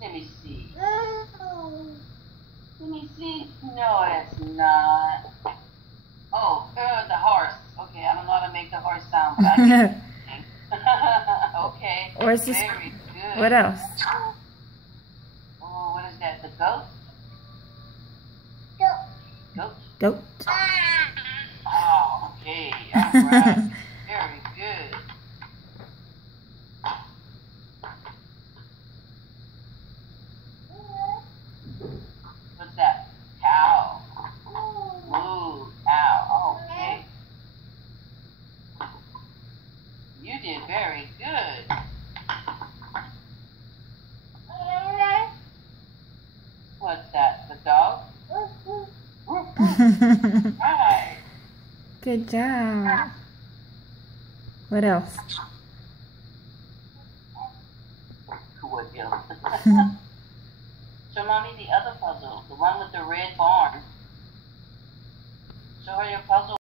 Let me see. Let me see. No, it's not. Oh, the horse. Okay, I don't know how to make the horse sound, but I can. Okay. Or is this, very good. what else? Oh, what is that? The goat? Goat. Goat. Oh, okay. All right. Very good. What's that? Cow. Ooh, cow. Okay. You did very good. What's that? The dog? Right. Good job. What else? What else? Show mommy the other puzzle, the one with the red barn. Show her your puzzle.